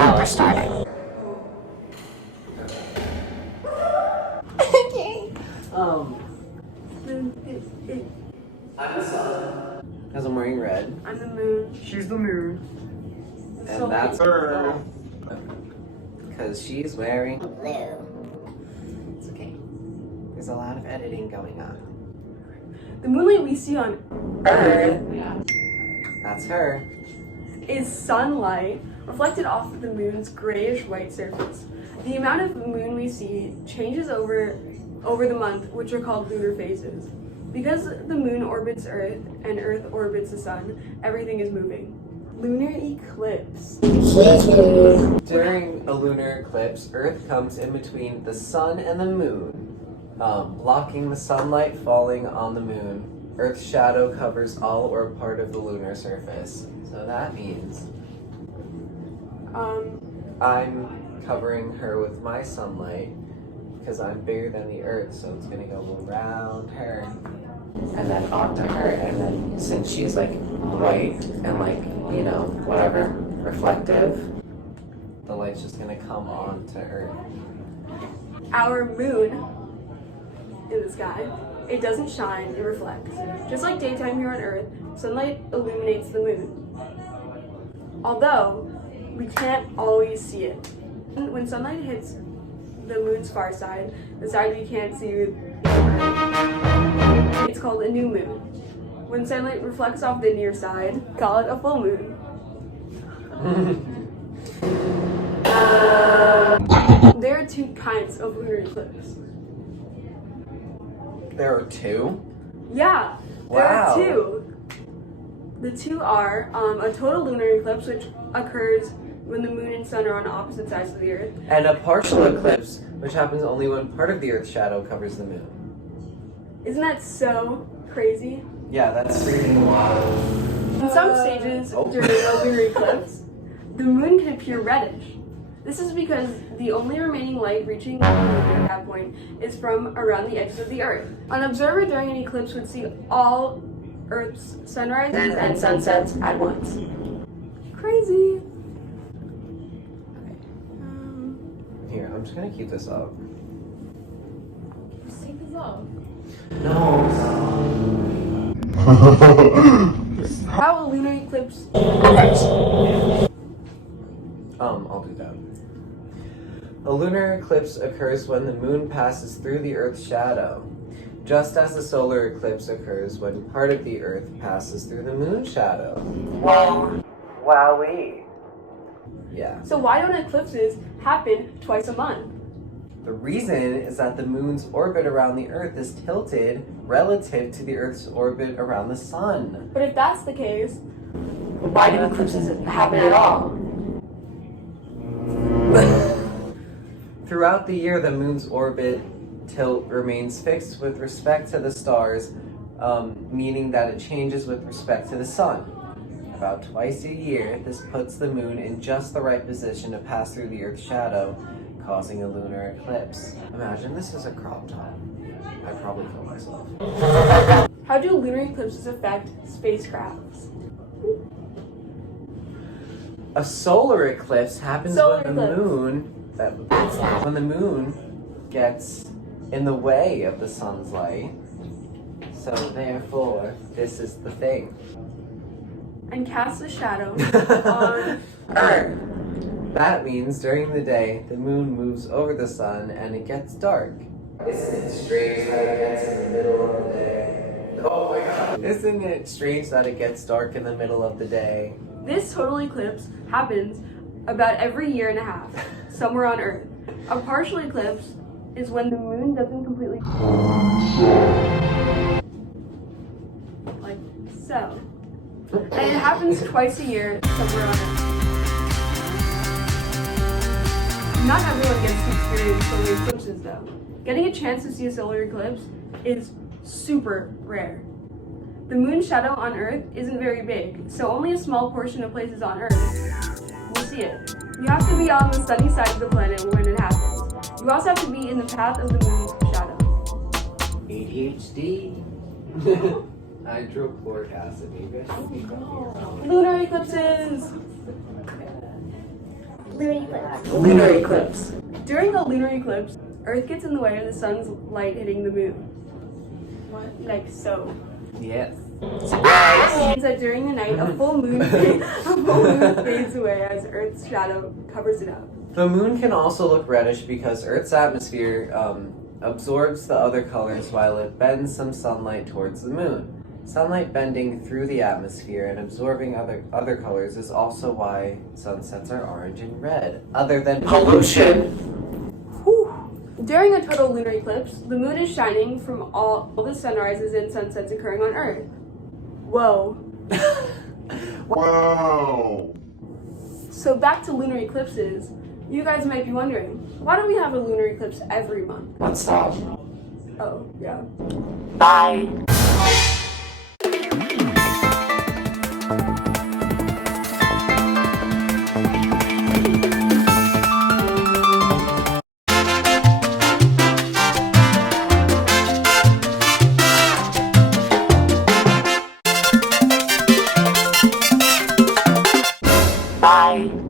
Oh, we're starting. Okay. I'm the sun, because I'm wearing red. I'm the moon. She's the moon. And So that's cute. her. Because she's wearing Blue. It's okay. There's a lot of editing going on. The moonlight we see on Earth That's her. is sunlight reflected off of the moon's grayish white surface. The amount of moon we see changes over the month, which are called lunar phases. Because the moon orbits Earth and Earth orbits the sun, everything is moving. Lunar eclipse. During a lunar eclipse, Earth comes in between the sun and the moon, blocking the sunlight falling on the moon. Earth's shadow covers all or part of the lunar surface. So that means I'm covering her with my sunlight because I'm bigger than the Earth, so it's gonna go around her and then onto her, and then since she's like white and like, you know, whatever, reflective, the light's just gonna come on to Earth. Our moon in the sky, it doesn't shine, it reflects. Just like daytime here on Earth, sunlight illuminates the moon. Although, we can't always see it. When sunlight hits the moon's far side, the side we can't see with it's called a new moon. When sunlight reflects off the near side, call it a full moon. There are two kinds of lunar eclipse. There are two? Yeah, there Wow. are two. The two are a total lunar eclipse, which occurs when the moon and sun are on opposite sides of the Earth. And a partial eclipse, which happens only when part of the Earth's shadow covers the moon. Isn't that so crazy? Yeah, that's freaking wild. In some stages Oh. during a lunar eclipse, the moon can appear reddish. This is because the only remaining light reaching the moon at that point is from around the edges of the Earth. An observer during an eclipse would see all Earth's sunrises and sunsets at once. Crazy. Here, I'm just gonna keep this up. Just take this off. No. How a lunar eclipse I'll do that. A lunar eclipse occurs when the moon passes through the Earth's shadow, just as a solar eclipse occurs when part of the Earth passes through the moon's shadow. Whoa. Wowee. Yeah. So why don't eclipses happen twice a month? The reason is that the moon's orbit around the Earth is tilted relative to the Earth's orbit around the sun. But if that's the case, Why do eclipses happen at all? Throughout the year, the moon's orbit tilt remains fixed with respect to the stars, meaning that it changes with respect to the sun. About twice a year, this puts the moon in just the right position to pass through the Earth's shadow, causing a lunar eclipse. Imagine this is a crop top. I'd probably kill myself. how do lunar eclipses affect spacecrafts? A solar eclipse happens Solar when the eclipse. when the moon gets in the way of the sun's light. So therefore, this is the thing. And casts a shadow on Earth. That means during the day, the moon moves over the sun and it gets dark. Isn't it strange that it gets in the middle of the day? Oh my god. Isn't it strange that it gets dark in the middle of the day? This total eclipse happens about every year and a half, somewhere on Earth. A partial eclipse is when the moon doesn't completely like so. And it happens twice a year, somewhere on Earth. Not everyone gets to experience solar eclipses though. Getting a chance to see a solar eclipse is super rare. The moon's shadow on Earth isn't very big, so only a small portion of places on Earth will see it. You have to be on the sunny side of the planet when it happens. You also have to be in the path of the moon's shadow. ADHD. Hydrochloric acid. Maybe I should be Lunar eclipses! lunar eclipse. Lunar eclipse. During a lunar eclipse, Earth gets in the way of the sun's light hitting the moon. Like so. Yes. It means that during the night, a full moon fades away as Earth's shadow covers it up. The moon can also look reddish because Earth's atmosphere absorbs the other colors while it bends some sunlight towards the moon. Sunlight bending through the atmosphere and absorbing other colors is also why sunsets are orange and red, other than Pollution. Whew. During a total lunar eclipse, the moon is shining from all the sunrises and sunsets occurring on Earth. Whoa. Wow! So back to lunar eclipses. You guys might be wondering, why don't we have a lunar eclipse every month? Let's stop. Oh, yeah. Bye.